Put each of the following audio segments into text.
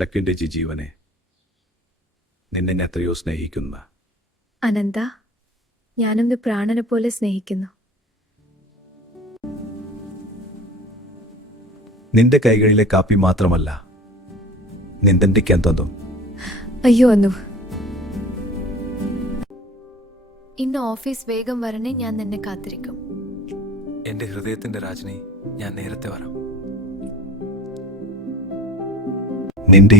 ലക്കിൻ്റെ ജീവനെ നിന്നെ ഞാൻ എത്രയോ സ്നേഹിക്കുന്നു. അനന്ത, ഞാനൊന്ന് പ്രാണനെ പോലെ സ്നേഹിക്കുന്നു. നിന്റെ കൈകളിലെ കാപ്പി മാത്രമല്ല, നിന്തെന്തിക്കെന്തോ. അയ്യോ അന്നു, ഇന്ന് ഓഫീസ് വേഗം വരണേ, ഞാൻ നിന്നെ കാത്തിരിക്കും. എന്റെ ഹൃദയത്തിന്റെ രാജനി, ഞാൻ നേരത്തെ വരാം. നിന്റെ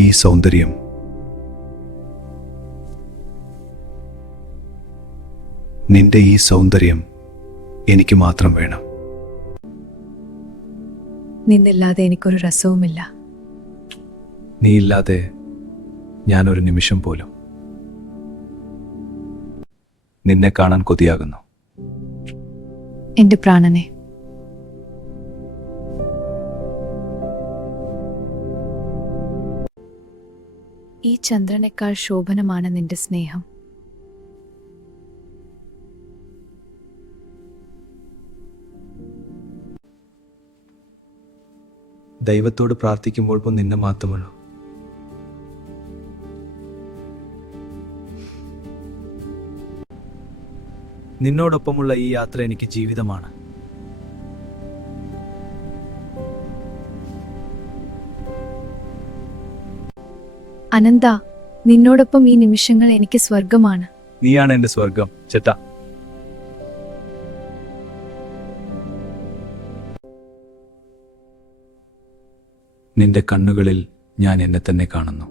ഈ സൗന്ദര്യം എനിക്ക് മാത്രം വേണം. നിന്നില്ലാതെ എനിക്കൊരു രസവുമില്ല. നീയില്ലാതെ ഞാനൊരു നിമിഷം പോലും. നിന്നെ കാണാൻ കൊതിയാകുന്നു. എന്റെ പ്രാണനെ, ഈ ചന്ദ്രനേക്കാൾ ശോഭനമാണ് നിന്റെ സ്നേഹം. ദൈവത്തോട് പ്രാർത്ഥിക്കുമ്പോൾ നിന്നെ മാത്രമുള്ളൂ. നിന്നോടൊപ്പമുള്ള ഈ യാത്ര എനിക്ക് ജീവിതമാണ്. അനന്ത, നിന്നോടൊപ്പം ഈ നിമിഷങ്ങൾ എനിക്ക് സ്വർഗമാണ്. നീയാണ് എന്റെ സ്വർഗം ചേട്ടാ. നിന്റെ കണ്ണുകളിൽ ഞാൻ എന്നെ തന്നെ കാണുന്നു.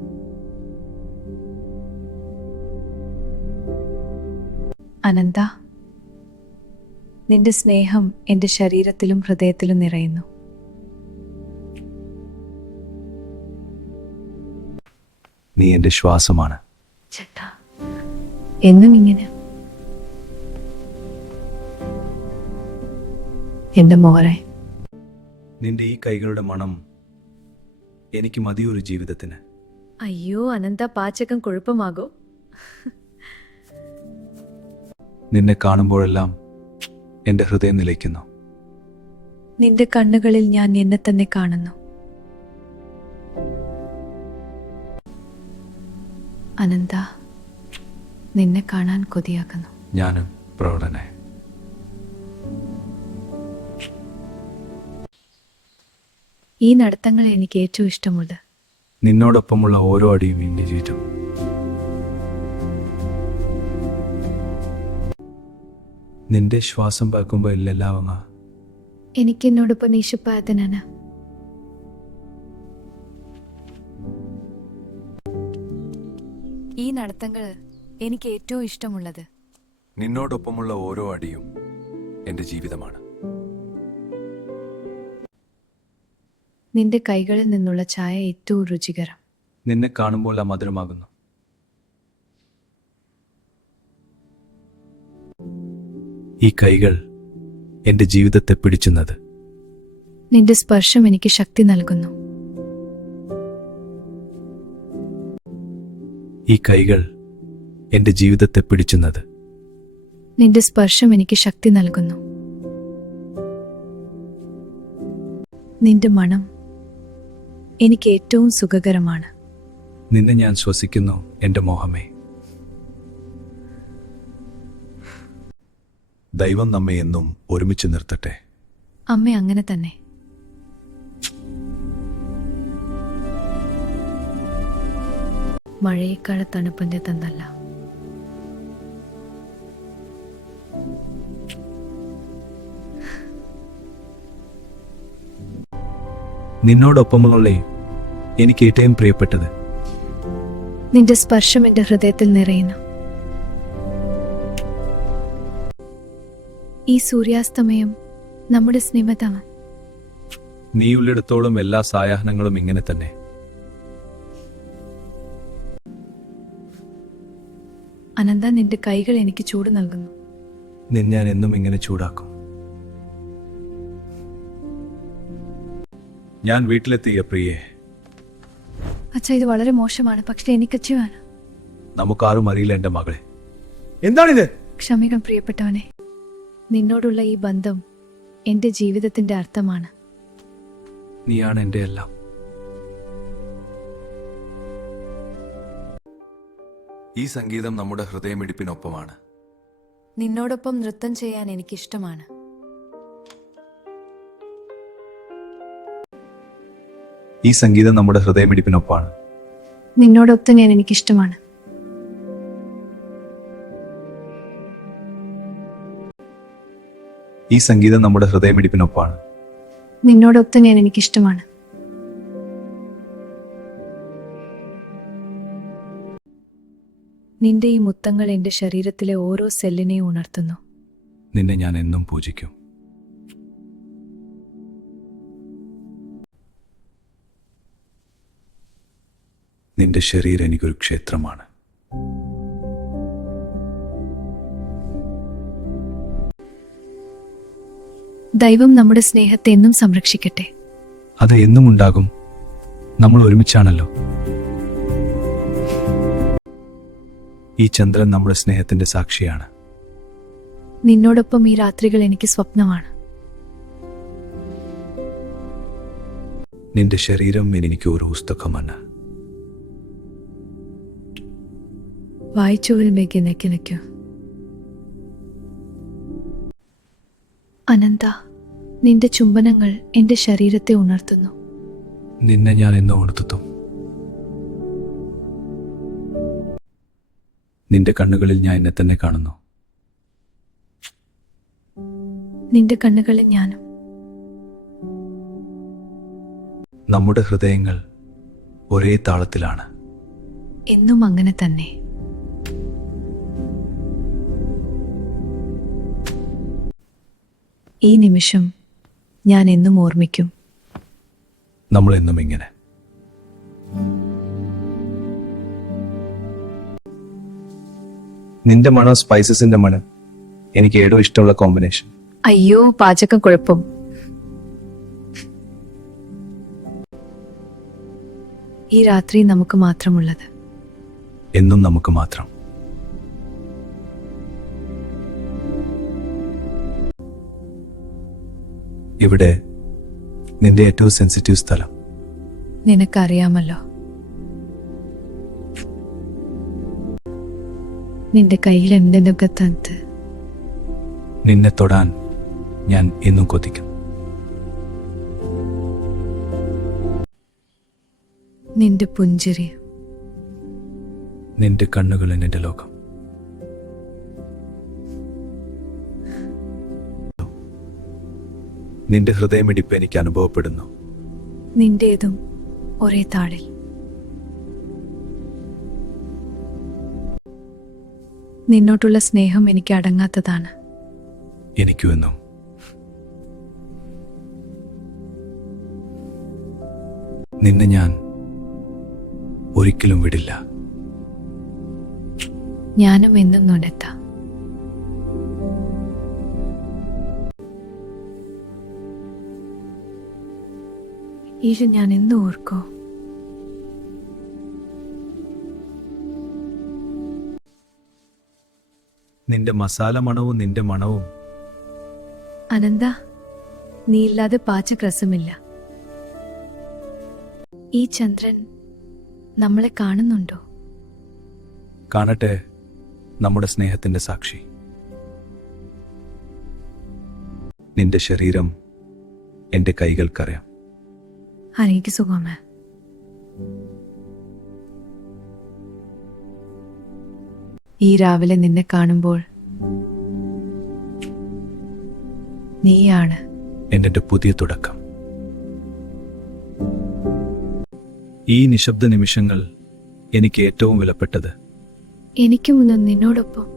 അനന്ത, നിന്റെ സ്നേഹം എന്റെ ശരീരത്തിലും ഹൃദയത്തിലും നിറയുന്നു. നീ എന്റെ ശ്വാസമാണ്. ചേട്ടാ, എന്നും ഇങ്ങനെ. എന്റെ മോറെ, നിന്റെ ഈ കൈകളുടെ മണം എനിക്ക് മതിയൊരു ജീവിതത്തിന്. അയ്യോ അനന്ത, പാചകം കുഴപ്പമാകോ? നിന്നെ കാണുമ്പോഴെല്ലാം എന്റെ ഹൃദയം നിലയ്ക്കുന്നു. നിന്റെ കണ്ണുകളിൽ ഞാൻ എന്നെ തന്നെ കാണുന്നു. അനന്ത, നിന്നെ കാണാൻ കൊതിയാക്കുന്നു. ഞാനും പ്രൗഢനെ. ഈ നടത്തങ്ങൾ എനിക്ക് ഏറ്റവും ഇഷ്ടമുള്ളത്. നിന്നോടൊപ്പമുള്ള ഓരോ അടിയും എന്റെ ജീവിതം. നിന്റെ ശ്വാസം പാക്കുമ്പോൾ ഇല്ലെല്ലാം എനിക്ക് എന്നോടൊപ്പം നീശപ്പായതനാണ്. ഈ നടത്തങ്ങൾ എനിക്ക് ഏറ്റവും ഇഷ്ടമുള്ളത്. നിന്നോടൊപ്പമുള്ള ഓരോ അടിയും എന്റെ ജീവിതമാണ്. നിന്റെ കൈകളിൽ നിന്നുള്ള ചായ ഏറ്റവും രുചികരം. നിന്നെ കാണുമ്പോൾ മധുരമാകുന്നു. ഈ കൈകൾ എന്റെ ജീവിതത്തെ പിടിച്ചുന്നത്. നിന്റെ സ്പർശം എനിക്ക് ശക്തി നൽകുന്നു. ഈ കൈകൾ എന്റെ ജീവിതത്തെ പിടിച്ചുന്നത്. നിന്റെ സ്പർശം എനിക്ക് ശക്തി നൽകുന്നു. നിന്റെ മണം എനിക്ക് ഏറ്റവും സുഖകരമാണ്. നിന്നെ ഞാൻ ശ്വസിക്കുന്നു എന്റെ മോഹമേ. ദൈവം നമ്മെ എന്നും ഒരുമിച്ച് നിർത്തട്ടെ. അമ്മ അങ്ങനെ തന്നെ. മഴയേക്കാൾ തണുപ്പിന്റെ തന്നല്ല. നിന്നോടൊപ്പമുള്ള എനിക്ക് ഏറ്റവും പ്രിയപ്പെട്ടത്. നിന്റെ സ്പർശം എന്റെ ഹൃദയത്തിൽ നിറയുന്നു. ഈ സൂര്യാസ്തമയം നമ്മുടെ സ്നിമതമാണ്. നീയുള്ളിടത്തോളം എല്ലാ സായാഹ്നങ്ങളും ഇങ്ങനെ തന്നെ. അനന്ത, നിന്റെ കൈകൾ എനിക്ക് ചൂട് നൽകുന്നു. ഞാൻ എന്നും ഇങ്ങനെ ചൂടാക്കും. ഞാൻ വീട്ടിലെത്തിയ പ്രിയേ. അച്ഛാ, ഇത് വളരെ മോശമാണ്, പക്ഷെ എനിക്കച്ചു വേണം. നമുക്കാരും അറിയില്ല എന്റെ മകളെ. എന്താണിത്? ക്ഷമിക്കണം പ്രിയപ്പെട്ടവനെ. നിന്നോടുള്ള ഈ ബന്ധം എന്റെ ജീവിതത്തിന്റെ അർത്ഥമാണ്. നീയാണ് എന്റെ എല്ലാം. ഈ സംഗീതം നമ്മുടെ ഹൃദയമിടിപ്പിനൊപ്പമാണ്. നിന്നോടൊപ്പം നൃത്തം ചെയ്യാൻ എനിക്കിഷ്ടമാണ്. ഈ സംഗീതം നമ്മുടെ ഹൃദയമിടിപ്പിനൊപ്പമാണ്. നിന്നോടൊപ്പം ഞാൻ എനിക്കിഷ്ടമാണ്. ഈ സംഗീതം നമ്മുടെ ഹൃദയമിടിപ്പിനൊപ്പമാണ്. നിന്നോടൊപ്പം ഞാൻ എനിക്കിഷ്ടമാണ്. നിന്റെ ഈ മുത്തങ്ങൾ എൻ്റെ ശരീരത്തിലെ ഓരോ സെല്ലിനെയും ഉണർത്തുന്നു. നിന്നെ ഞാൻ എന്നും പൂജിക്കും. നിന്റെ ശരീരം എനിക്കൊരു ക്ഷേത്രമാണ്. ദൈവം നമ്മുടെ സ്നേഹത്തെ എന്നും സംരക്ഷിക്കട്ടെ. അത് എന്നും ഉണ്ടാകും. നമ്മൾ ഒരുമിച്ചാണല്ലോ. ഈ ചന്ദ്രൻ നമ്മുടെ സ്നേഹത്തിന്റെ സാക്ഷിയാണ്. നിന്നോടൊപ്പം ഈ രാത്രികൾ എനിക്ക് സ്വപ്നമാണ്. നിന്റെ ശരീരം എനിക്ക് ഒരു പുസ്തകമാണ്. വായിച്ചുവിൽ മേഘിനയ്ക്ക് അനന്ത, നിന്റെ ചുംബനങ്ങൾ എൻ്റെ ശരീരത്തെ ഉണർത്തുന്നു. നിന്നെ ഞാൻ എന്നും ഉണർത്തും. നിന്റെ കണ്ണുകളിൽ ഞാൻ എന്നെ തന്നെ കാണുന്നു. നിന്റെ കണ്ണുകളിൽ ഞാനും. നമ്മുടെ ഹൃദയങ്ങൾ ഒരേ താളത്തിലാണ്. എന്നും അങ്ങനെ തന്നെ. ഈ നിമിഷം ഞാൻ എന്നും ഓർമ്മിക്കും. നമ്മൾ എന്നും ഇങ്ങനെ. നിന്റെ മണം സ്പൈസസിന്റെ മണം എനിക്ക് ഏടോ ഇഷ്ടമുള്ള കോമ്പിനേഷൻ. അയ്യോ, പാചകം കുഴപ്പം. ഈ രാത്രി നമുക്ക് മാത്രമുള്ളത്. എന്നും നമുക്ക് മാത്രം. ഇവിടെ നിന്റെ ഏറ്റവും സെൻസിറ്റീവ് സ്ഥലം. നിനക്കറിയാമല്ലോ, നിന്റെ കയ്യിൽ എന്തെന്നൊക്കെ തന്നത്. നിന്നെ തൊടാൻ ഞാൻ എന്നും കൊതിക്കും. നിന്റെ പുഞ്ചിരി, നിന്റെ കണ്ണുകൾ എന്റെ ലോകം. നിന്റെ ഹൃദയമിടിപ്പ് എനിക്ക് അനുഭവപ്പെടുന്നു. നിന്റേതും ഒരേ താളിൽ. നിന്നോട്ടുള്ള സ്നേഹം എനിക്ക് അടങ്ങാത്തതാണ്. എനിക്കും എന്നും. നിന്നെ ഞാൻ ഒരിക്കലും വിടില്ല. ഞാനും എന്നും നുണത്താം. ഈശോ, ഞാൻ എന്നും ഓർക്കോ. നിന്റെ മസാല മണവും നിന്റെ മണവും. അനന്ത, നീ ഇല്ലാതെ പാചകരസമില്ല. ഈ ചന്ദ്രൻ നമ്മളെ കാണുന്നുണ്ടോ? കാണട്ടെ, നമ്മുടെ സ്നേഹത്തിന്റെ സാക്ഷി. നിന്റെ ശരീരം എന്റെ കൈകൾക്കറിയാം. എനിക്ക് സുഖമേ. ഈ രാവിലെ നിന്നെ കാണുമ്പോൾ നീയാണ് എന്റെ പുതിയ തുടക്കം. ഈ നിശബ്ദ നിമിഷങ്ങൾ എനിക്ക് ഏറ്റവും വിലപ്പെട്ടത്. എനിക്കും ഇന്ന് നിന്നോടൊപ്പം